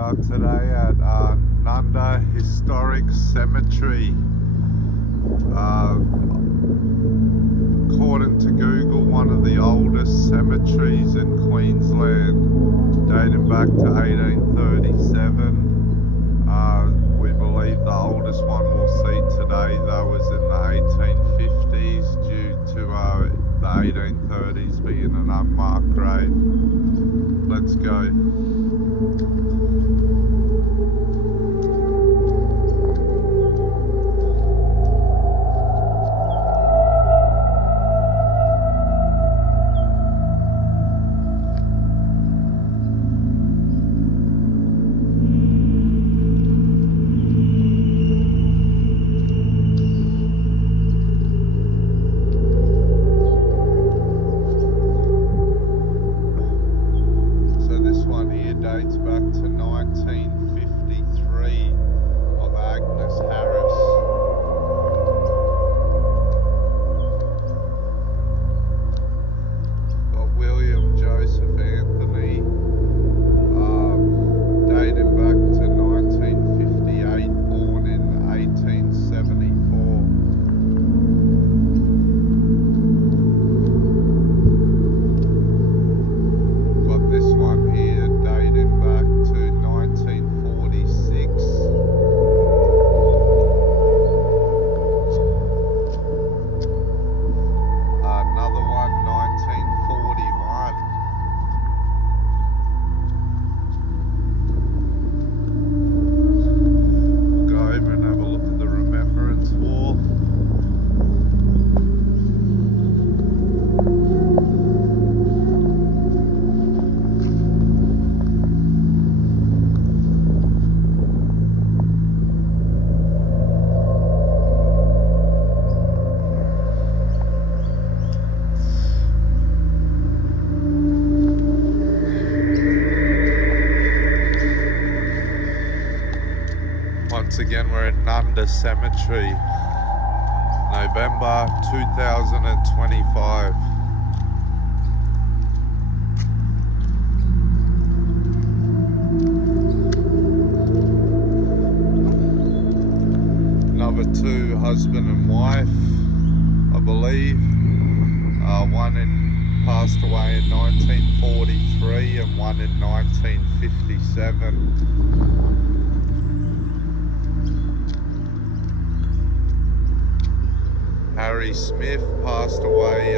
are today at Nundah Historic Cemetery. According to Google, one of the oldest cemeteries in Queensland, dating back to 1837. We believe the oldest one we'll see today, though, is in the 1850s due to the 1830s being an unmarked grave. Let's go. Dates back to 1953 of Agnes Harris. Got William Joseph Anthony, dating back to 1958, born in 1874. Got this one here, dating back to 1946. Another one, 1941. We'll go over and have a look at the Remembrance Wall. Once again, we're at Nundah Cemetery, November 2025. Another two, husband and wife, I believe. One passed away in 1943 and one in 1957. Harry Smith passed away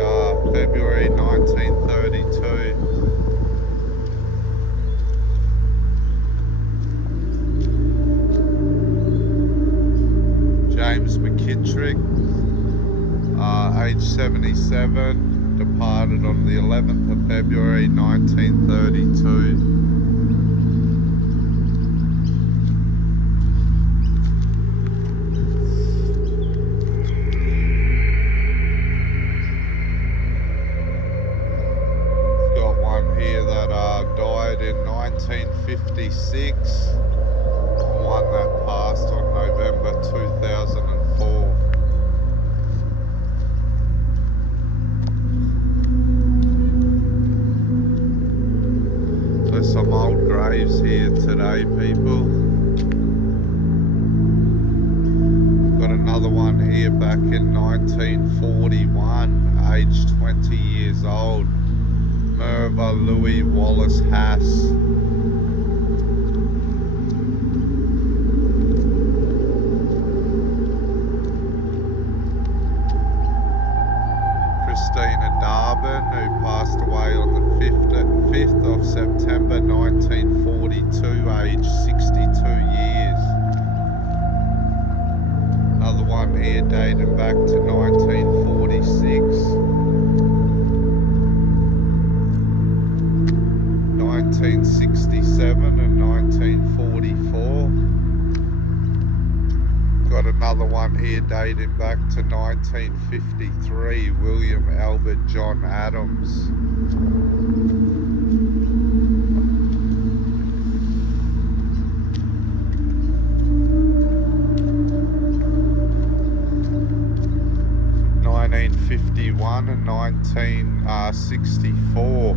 February 1932. James McKittrick, age 77, departed on the 11th of February 1932. Here that died in 1956, one that passed on November 2004. There's some old graves here today, people. Got another one here back in 1941, aged 20 years old. Merva Louis Wallace Haas. Christina Darbin, who passed away on the 5th of September 1942, aged 62 years. Another one here dating back to 1946. 1967 and 1944. Got another one here dating back to 1953, William Albert John Adams. '51 and 1964.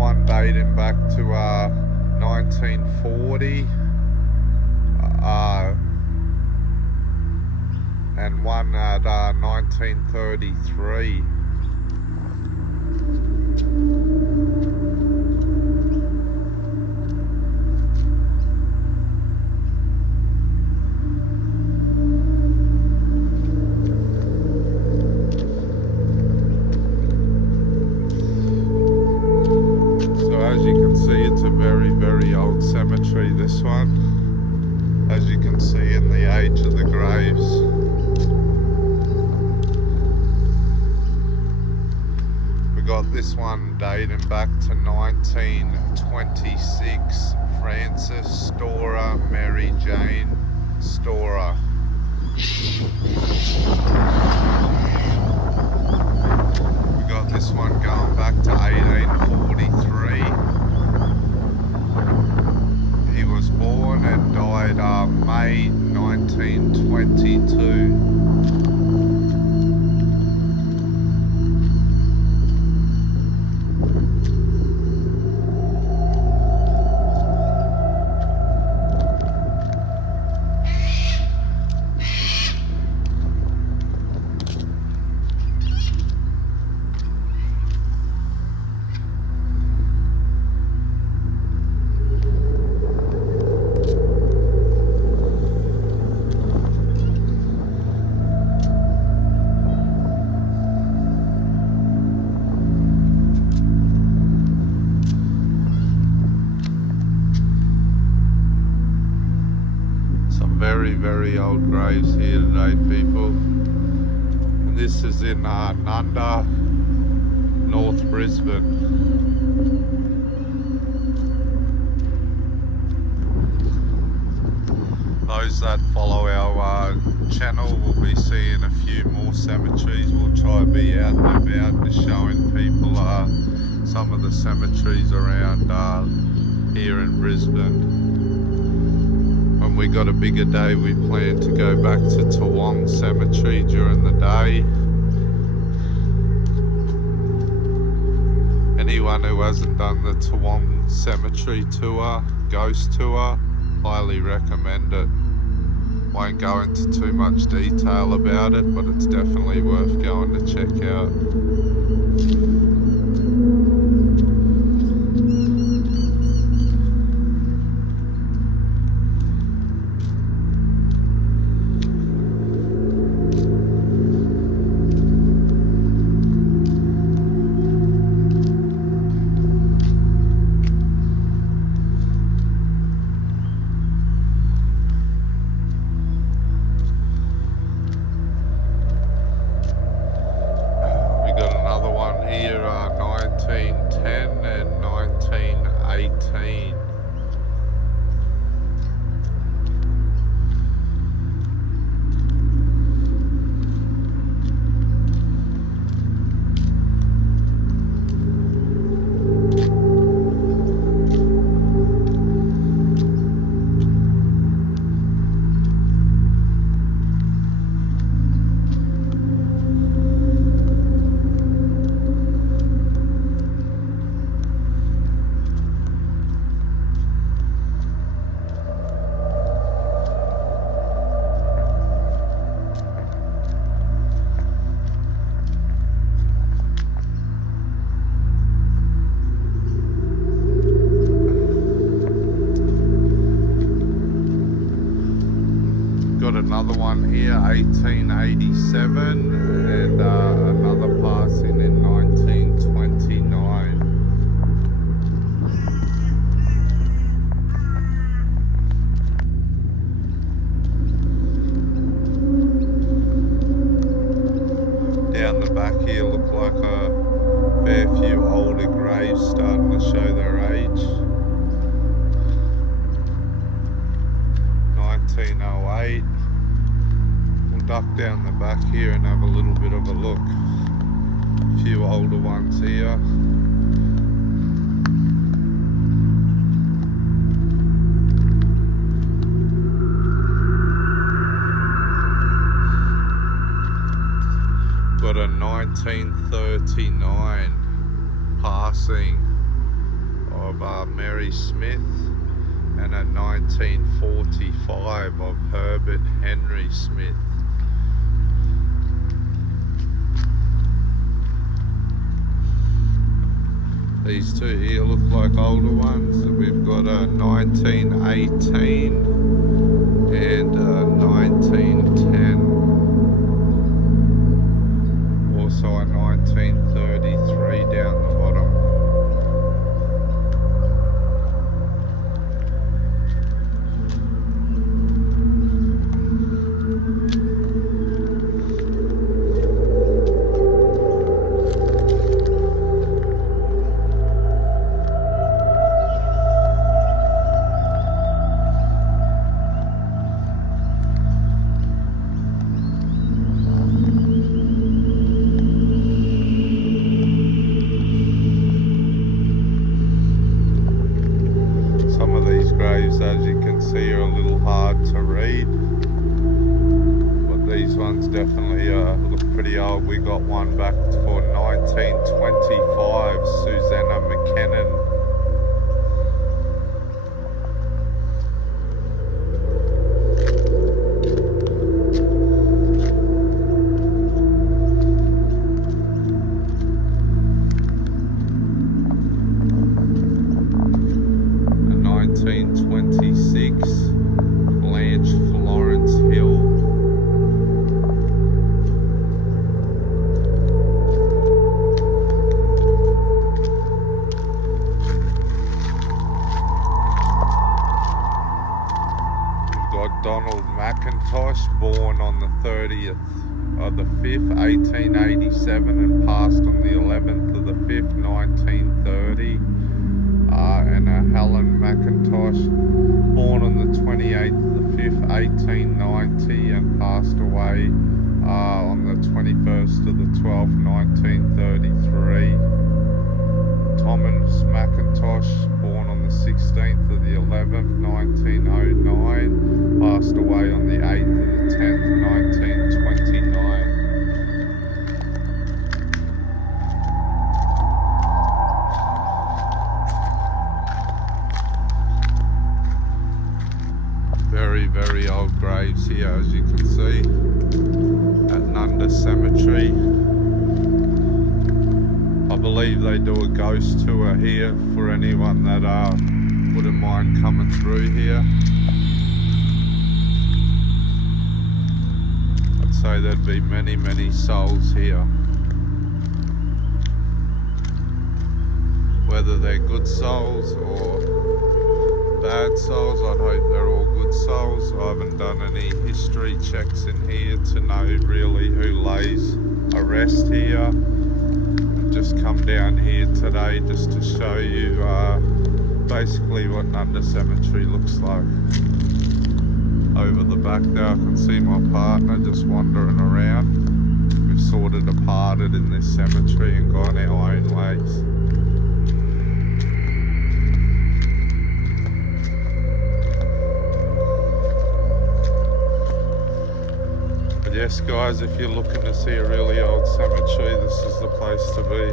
one dating back to 1940, and one at 1933. As you can see, it's a very, very old cemetery, this one. As you can see in the age of the graves. We got this one dating back to 1926. Francis Storer, Mary Jane Storer. We got this one going back to 1843. He was born and died May 1922. Very, very old graves here today, people. And this is in Nundah, North Brisbane. Those that follow our channel will be seeing a few more cemeteries. We'll try to be out and about and showing people some of the cemeteries around here in Brisbane. When we got a bigger day, we plan to go back to Toowong Cemetery during the day. Anyone who hasn't done the Toowong Cemetery tour, ghost tour, highly recommend it. Won't go into too much detail about it, but it's definitely worth going to check out. Here are 1910 and 1918. Got another one here, 1887, and another passing in 1929. Down the back here look like a fair few older graves starting to show their age. 1908. We'll duck down the back here and have a little bit of a look. A few older ones here. Got a 1939 passing. of Mary Smith, and a 1945 of Herbert Henry Smith. These two here look like older ones. We've got a 1918 and a 1910. Also a 1933 down the bottom. As you can see, are a little hard to read, but these ones definitely look pretty old. We got one back for 1925, Susanna McKinnon. Born on the 30th of the 5th, 1887, and passed on the 11th of the 5th, 1930. And Helen McIntosh, born on the 28th of the 5th, 1890, and passed away on the 21st of the 12th, 1933. Thomas McIntosh, born on the 16th of the 11th, 1909, passed away on the 8th of the 10th, 1929. Very, very old graves here, as you can see, at Nundah Cemetery. I believe they do a ghost tour here for anyone that wouldn't mind coming through here. I'd say there'd be many, many souls here. Whether they're good souls or bad souls, I'd hope they're all good souls. I haven't done any history checks in here to know really who lays a rest here. Just come down here today just to show you basically what Nundah Cemetery looks like. Over the back there I can see my partner just wandering around. We've sort of departed in this cemetery and gone our own ways. But yes guys, if you're looking to see a really old cemetery, this is the place to be.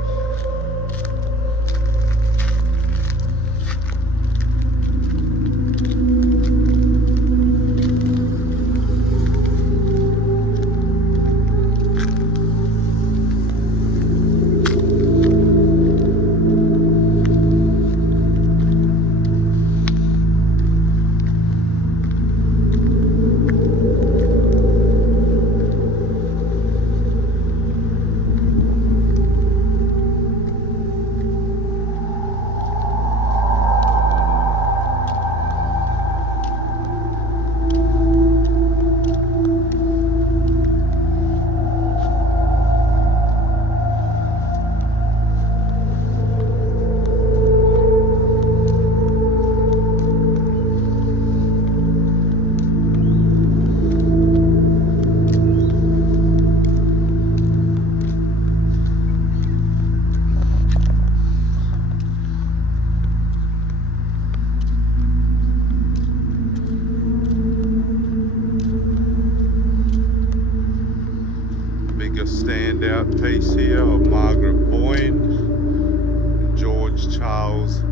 Standout piece here of Margaret Boyne, George Charles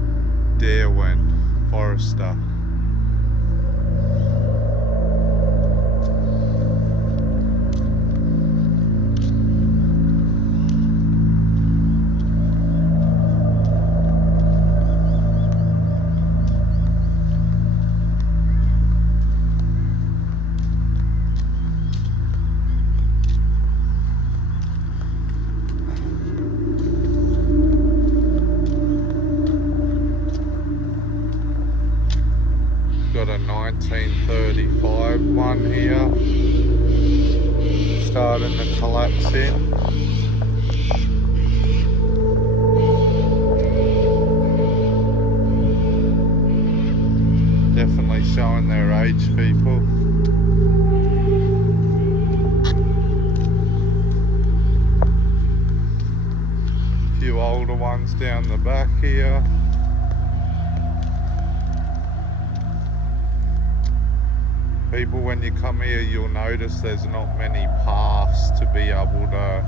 Darwin, Forester. Got a 1935 one here, starting to collapse in. Definitely showing their age, people. A few older ones down the back here. People, when you come here, you'll notice there's not many paths to be able to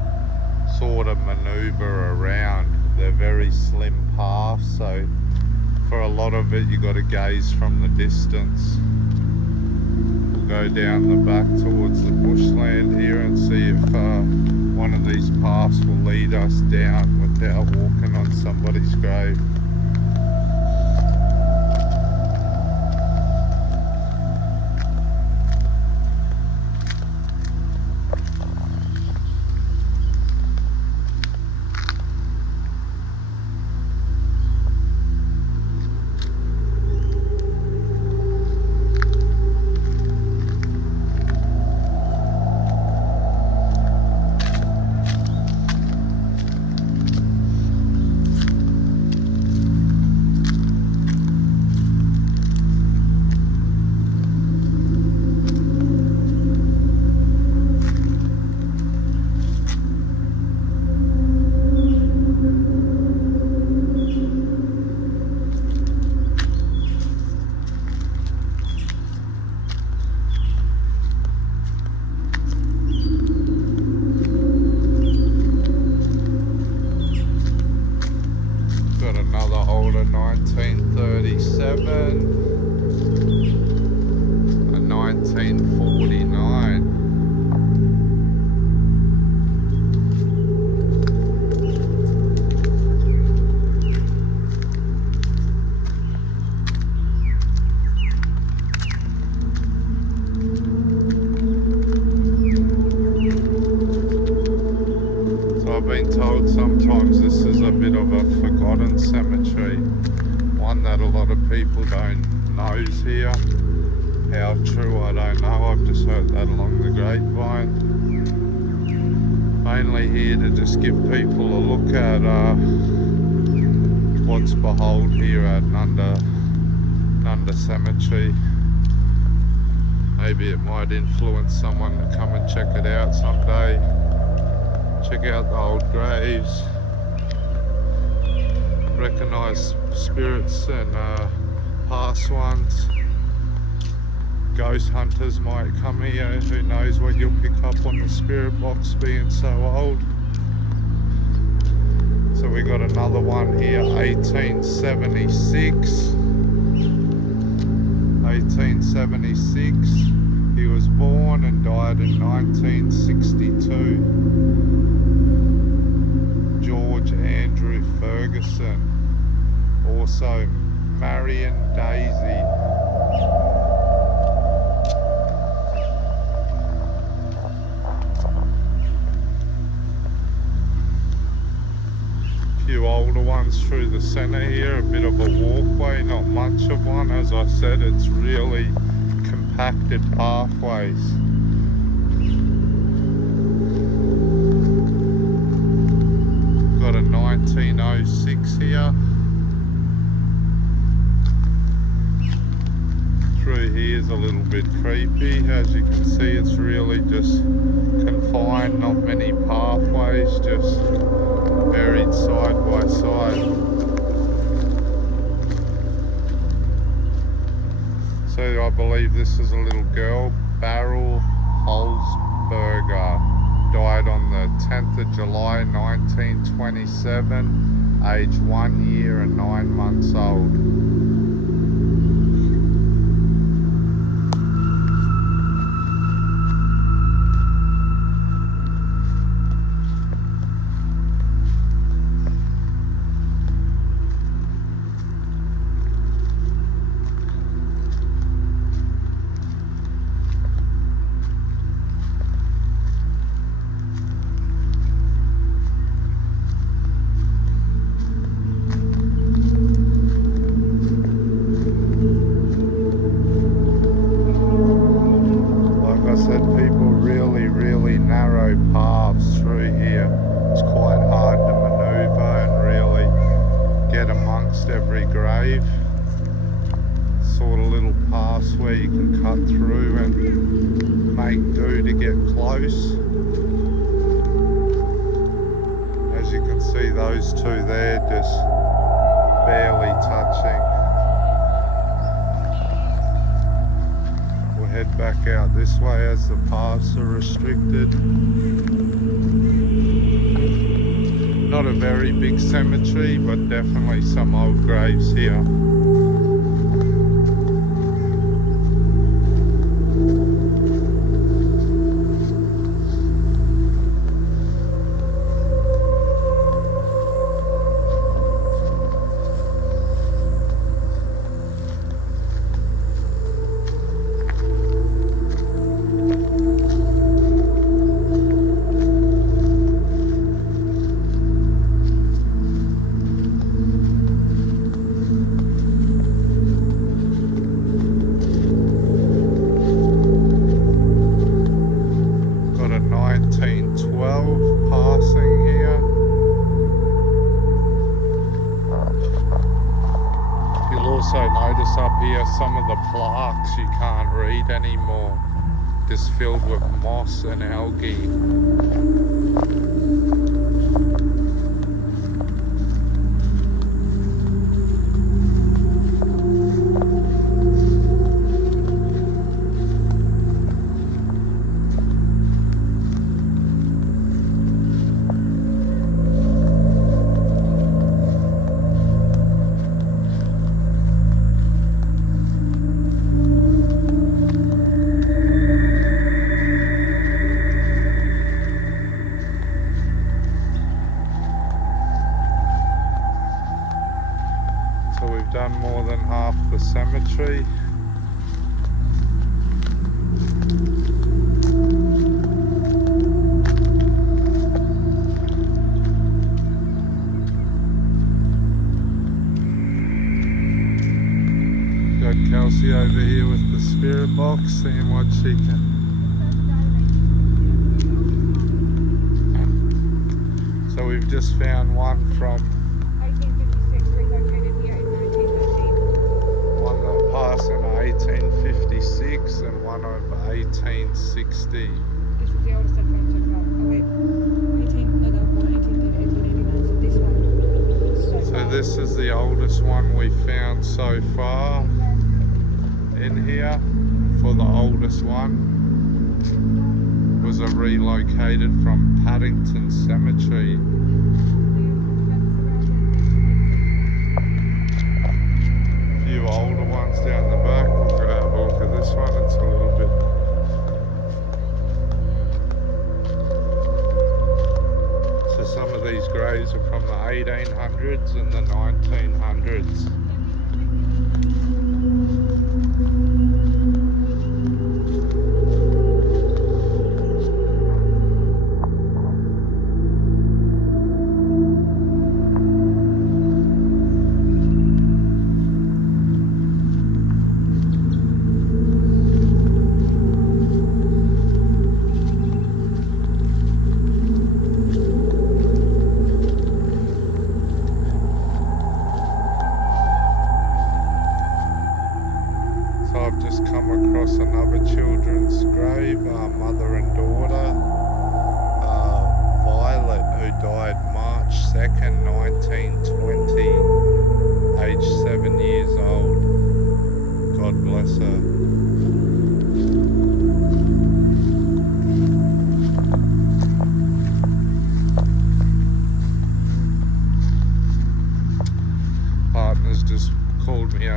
sort of maneuver around. They're very slim paths, so for a lot of it you got to gaze from the distance. We'll go down the back towards the bushland here and see if one of these paths will lead us down without walking on somebody's grave. Older 1937, a 1949. I've been told sometimes this is a bit of a forgotten cemetery, one that a lot of people don't know here. How true, I don't know. I've just heard that along the grapevine. Mainly here to just give people a look at what's behold here at Nundah Cemetery. Maybe it might influence someone to come and check it out someday. Check out the old graves, recognise spirits and past ones. Ghost hunters might come here, who knows what you'll pick up on the spirit box being so old. So we got another one here, 1876. 1876. He was born and died in 1962. George Andrew Ferguson. Also Marion Daisy. Few older ones through the centre here, a bit of a walkway, not much of one. As I said, it's really compacted pathways. Got a 1906 here. Through here is a little bit creepy. As you can see, it's really just confined, not many pathways, just buried side by side. So I believe this is a little girl, Beryl Holzberger, died on the 10th of July 1927, age 1 year and 9 months old. Really narrow paths through here. It's quite hard to maneuver and really get amongst every grave. Sort of little paths where you can cut through and make do to get close. As you can see, those two there just barely touching. Head back out this way as the paths are restricted. Not a very big cemetery, but definitely some old graves here. Also notice up here some of the plaques you can't read anymore, just filled with moss and algae. So we've done more than half the cemetery. Got Kelsey over here with the spirit box, seeing what she can. So we've just found one from 1856, relocated here in 1913. one that passed in 1856 and one of 1860. This was the oldest I've found so far. Oh wait, 1889, so this one. So this is the oldest one we found so far in here. For the oldest one was relocated from Paddington Cemetery. A few older ones down the back. We'll go have a look at this one. It's a little bit. So some of these graves are from the 1800s and the 1900s.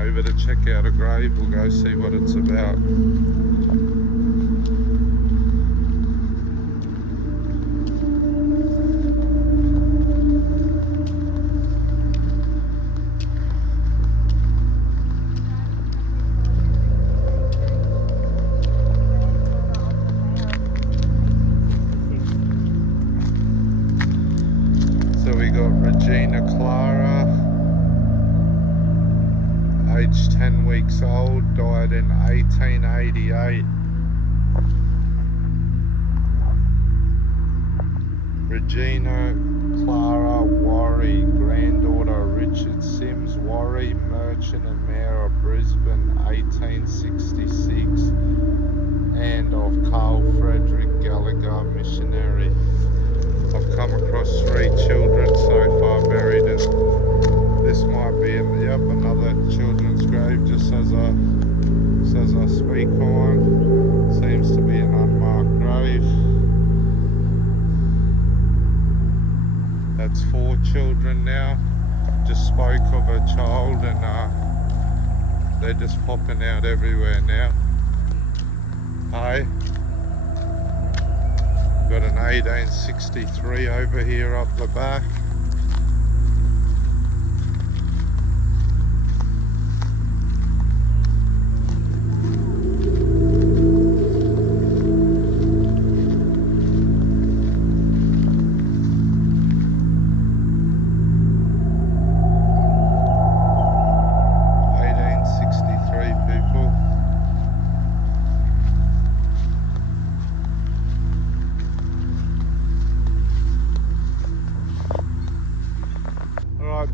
over to check out a grave. We'll go see what it's about. So we got Regina Clara, aged 10 weeks old, died in 1888. Regina Clara Worry, granddaughter Richard Sims Worry, merchant and mayor of Brisbane, 1866, and of Carl Frederick Gallagher, missionary. I've come across 3 children so far buried in. This might be another children's grave, just as I speak on. Seems to be an unmarked grave. That's 4 children now. Just spoke of a child and they're just popping out everywhere now. Hey. Got an 1863 over here up the back.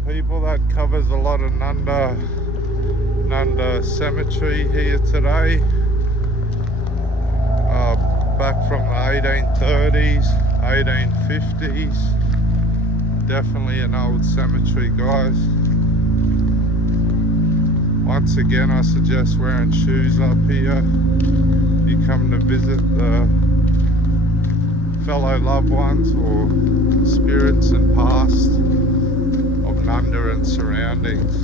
People, that covers a lot of Nundah cemetery here today. Back from the 1830s, 1850s. Definitely an old cemetery, guys. Once again, I suggest wearing shoes up here. You come to visit the fellow loved ones or spirits and past Nundah and surroundings.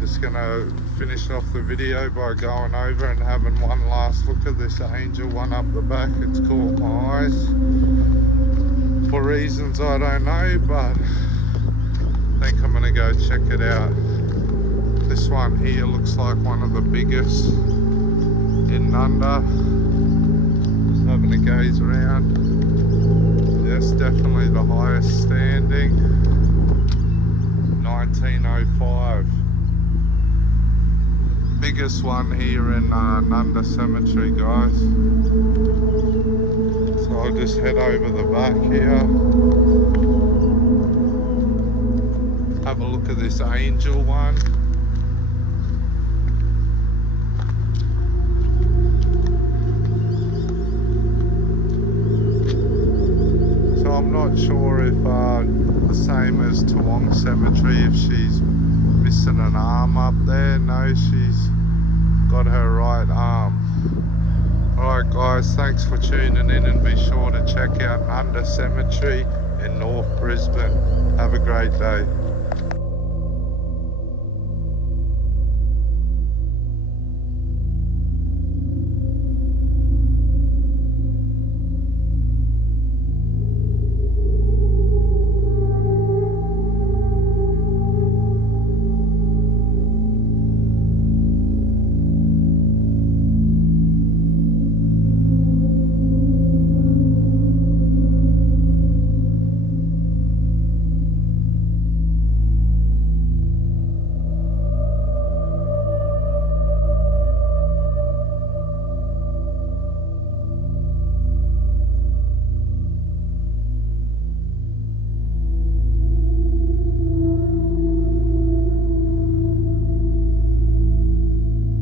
Just gonna finish off the video by going over and having one last look at this angel one up the back. It's caught my eyes for reasons I don't know, but I think I'm gonna go check it out. This one here looks like one of the biggest in Nundah. Just having a gaze around. Yes, definitely the highest standing. 1905. Biggest one here in Nundah Cemetery, guys. So I'll just head over the back here. Have a look at this angel one. So I'm not sure if the same as Toowong Cemetery, if she's missing an arm up there. No, she's got her right arm. Alright guys, thanks for tuning in, and be sure to check out Nundah Cemetery in North Brisbane. Have a great day.